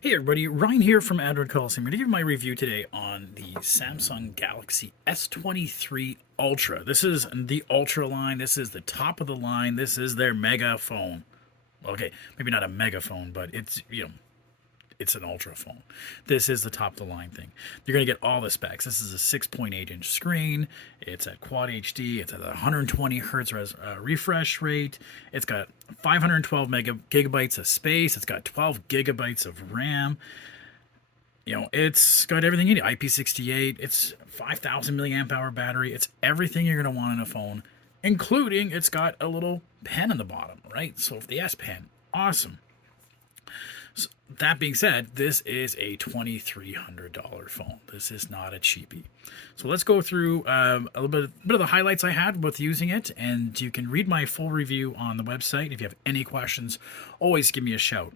Hey everybody, Ryan here from Android Coliseum. I'm going to give my review today on the Samsung Galaxy S23 Ultra. This is the Ultra line. This is the top of the line. This is their megaphone. Okay, maybe not a megaphone, but it's an Ultra phone. This is the top of the line thing. You're going to get all the specs. This is a 6.8-inch screen. It's at Quad HD. It's at 120 hertz refresh rate. It's got 512 gigabytes of space. It's got 12 gigabytes of RAM. It's got everything you need. IP68. It's 5,000 milliamp hour battery. It's everything you're going to want in a phone, including it's got a little pen on the bottom, right? So if the S Pen, awesome. So that being said, this is a $2,300 phone. This is not a cheapie. So let's go through a little bit of the highlights I had with using it, and you can read my full review on the website. If you have any questions, always give me a shout.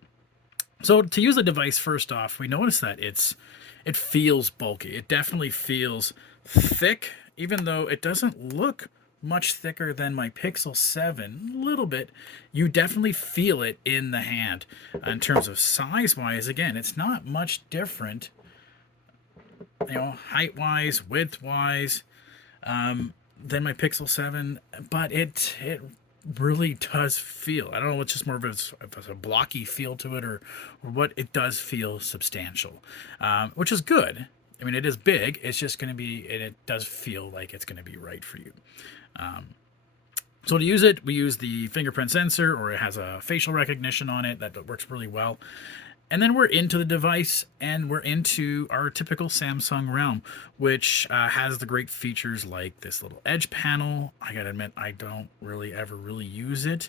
So to use the device, first off, we notice that it feels bulky. It definitely feels thick, even though it doesn't look much thicker than my Pixel 7, a little bit. You definitely feel it in the hand. In terms of size-wise, again, it's not much different, height-wise, width-wise, than my Pixel 7, but it really does feel, I don't know, it's just more of a blocky feel to it, or what, it does feel substantial, which is good. I mean, it is big. It's just going to be, and it does feel like it's going to be right for you. So to use it, we use the fingerprint sensor, or it has a facial recognition on it that works really well. And then we're into the device, and we're into our typical Samsung realm, which has the great features like this little edge panel. I gotta admit, I don't really ever use it.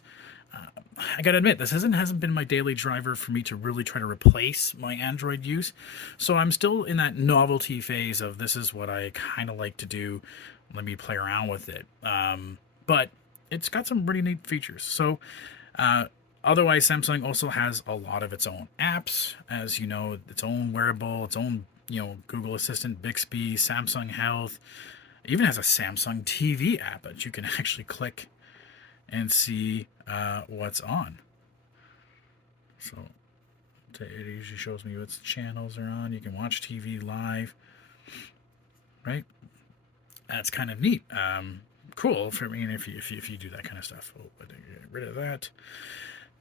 I gotta admit, this hasn't been my daily driver for me to really try to replace my Android use. So I'm still in that novelty phase of, this is what I kind of like to do. Let me play around with it. But it's got some pretty neat features. So otherwise, Samsung also has a lot of its own apps, as you know, its own wearable, its own, Google Assistant, Bixby, Samsung Health. It even has a Samsung TV app that you can actually click and see what's on. So it usually shows me what channels are on. You can watch TV live, right? That's kind of neat. Cool for me, if you do that kind of stuff. Oh, but get rid of that.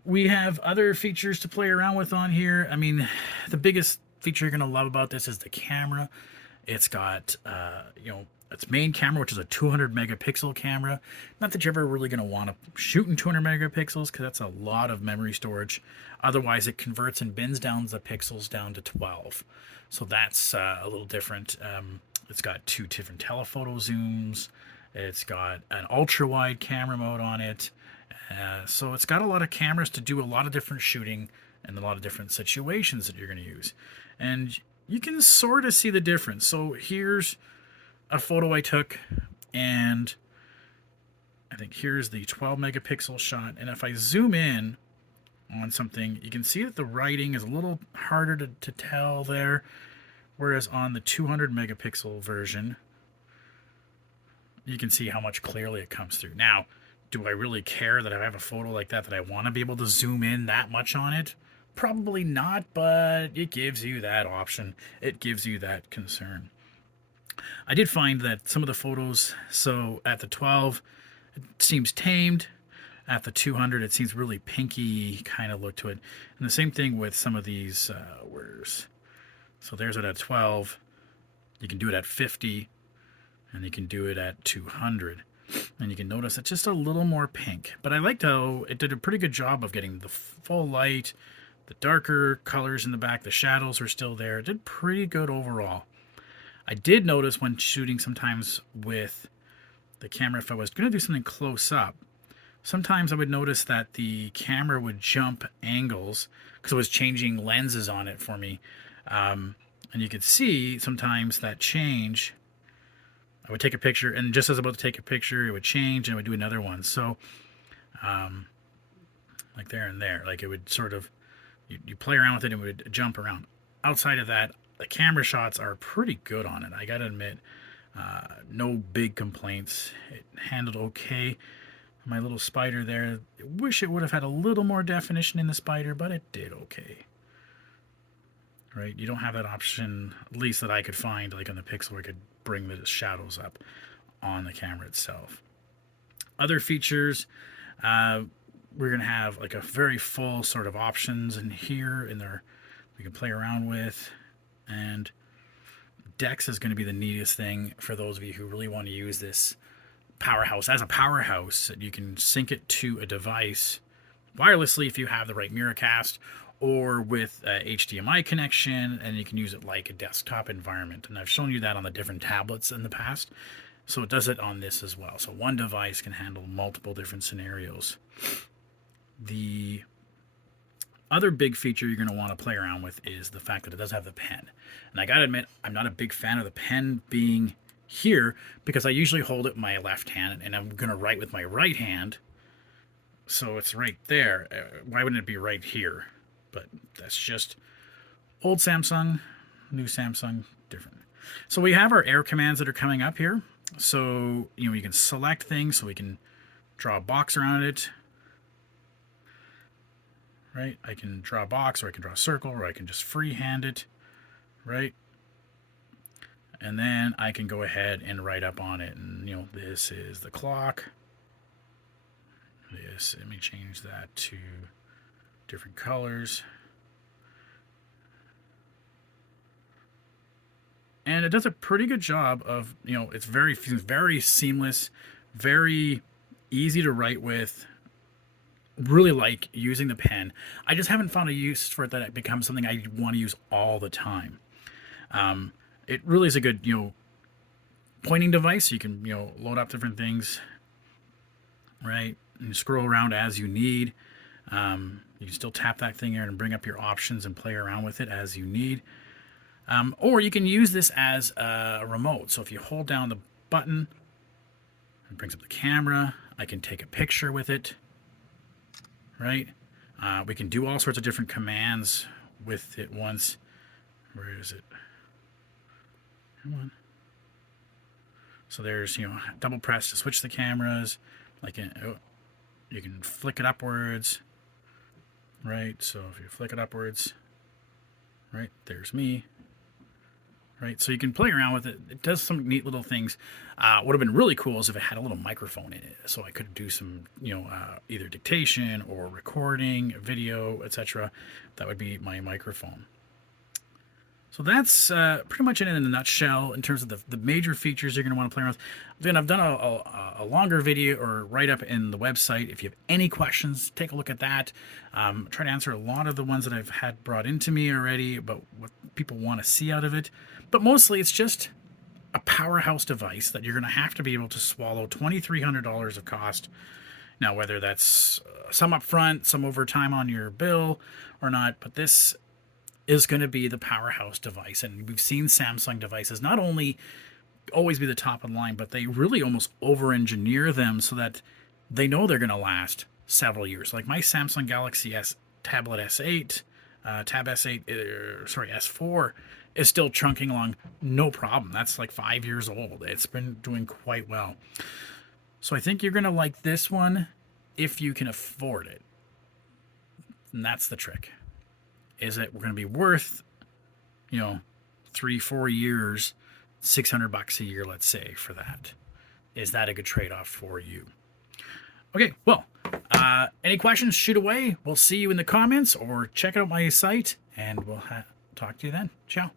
We have other features to play around with on here. I mean, the biggest feature you're gonna love about this is the camera. It's got its main camera, which is a 200 megapixel camera. Not that you're ever really gonna want to shoot in 200 megapixels, because that's a lot of memory storage. Otherwise, it converts and bins down the pixels down to 12. So that's a little different. It's got two different telephoto zooms. It's got an ultra wide camera mode on it. So it's got a lot of cameras to do a lot of different shooting and a lot of different situations that you're going to use. And you can sort of see the difference. So here's a photo I took, and I think here's the 12 megapixel shot. And if I zoom in on something, you can see that the writing is a little harder to tell there. Whereas on the 200 megapixel version, you can see how much clearly it comes through. Now, do I really care that I have a photo like that I want to be able to zoom in that much on it? Probably not, but it gives you that option. It gives you that concern. I did find that some of the photos, so at the 12, it seems tamed. At the 200, it seems really pinky kind of look to it. And the same thing with some of these, so there's it at 12. You can do it at 50, and you can do it at 200. And you can notice it's just a little more pink. But I liked how it did a pretty good job of getting the full light, the darker colors in the back, the shadows are still there. It did pretty good overall. I did notice when shooting sometimes with the camera, if I was going to do something close up, sometimes I would notice that the camera would jump angles because it was changing lenses on it for me. And you could see sometimes that change. I would take a picture, and just as I'm about to take a picture, it would change, and I would do another one. So, like there and there, like it would sort of, you play around with it, and it would jump around. Outside of that, the camera shots are pretty good on it. I gotta admit, no big complaints. It handled okay. My little spider there, I wish it would have had a little more definition in the spider, but it did okay. right? You don't have that option, at least that I could find, like on the Pixel, where I could bring the shadows up on the camera itself. Other features, we're going to have like a very full sort of options in here, in there we can play around with. And Dex is going to be the neatest thing for those of you who really want to use this powerhouse as a powerhouse. You can sync it to a device wirelessly if you have the right Miracast, or with a HDMI connection, and you can use it like a desktop environment. And I've shown you that on the different tablets in the past, so it does it on this as well. So one device can handle multiple different scenarios. The other big feature you're going to want to play around with is the fact that it does have the pen. And I got to admit, I'm not a big fan of the pen being here, because I usually hold it with my left hand and I'm going to write with my right hand. So it's right there. Why wouldn't it be right here? But that's just old Samsung, new Samsung, different. So we have our air commands that are coming up here. So, you know, you can select things, so we can draw a box around it. Right? I can draw a box, or I can draw a circle, or I can just freehand it. Right? And then I can go ahead and write up on it. And, you know, this is the clock. This, let me change that to different colors. And it does a pretty good job of, you know, it's very seamless, very easy to write with. Really like using the pen. I just haven't found a use for it that it becomes something I want to use all the time. It really is a good, you know, pointing device. You can, you know, load up different things, right? And scroll around as you need. You can still tap that thing here and bring up your options and play around with it as you need. Or you can use this as a remote. So if you hold down the button, it brings up the camera. I can take a picture with it, right? We can do all sorts of different commands with it once. Where is it? Come on. So there's, you know, double press to switch the cameras. Like, you can flick it upwards, right? So if you flick it upwards, right, there's me. Right, so you can play around with it. It does some neat little things. Would have been really cool is if it had a little microphone in it, so I could do some, you know, either dictation or recording, video, etc. That would be my microphone. So that's pretty much it in a nutshell in terms of the major features you're going to want to play around with. Then I've done a longer video or write-up in the website. If you have any questions, take a look at that. Try to answer a lot of the ones that I've had brought into me already about what people want to see out of it. But mostly it's just a powerhouse device that you're going to have to be able to swallow $2,300 of cost. Now, whether that's some upfront, some over time on your bill or not, but this is going to be the powerhouse device. And we've seen Samsung devices not only always be the top of the line, but they really almost over-engineer them so that they know they're going to last several years. Like my Samsung Galaxy S tablet S8, Tab S8, S4 is still chunking along, no problem. That's like 5 years old. It's been doing quite well. So I think you're going to like this one if you can afford it. And that's the trick. Is it we're going to be worth, you know, 3-4 years, $600 a year, let's say, for that? Is that a good trade-off for you? Okay, well, any questions, shoot away. We'll see you in the comments or check out my site, and we'll talk to you then. Ciao.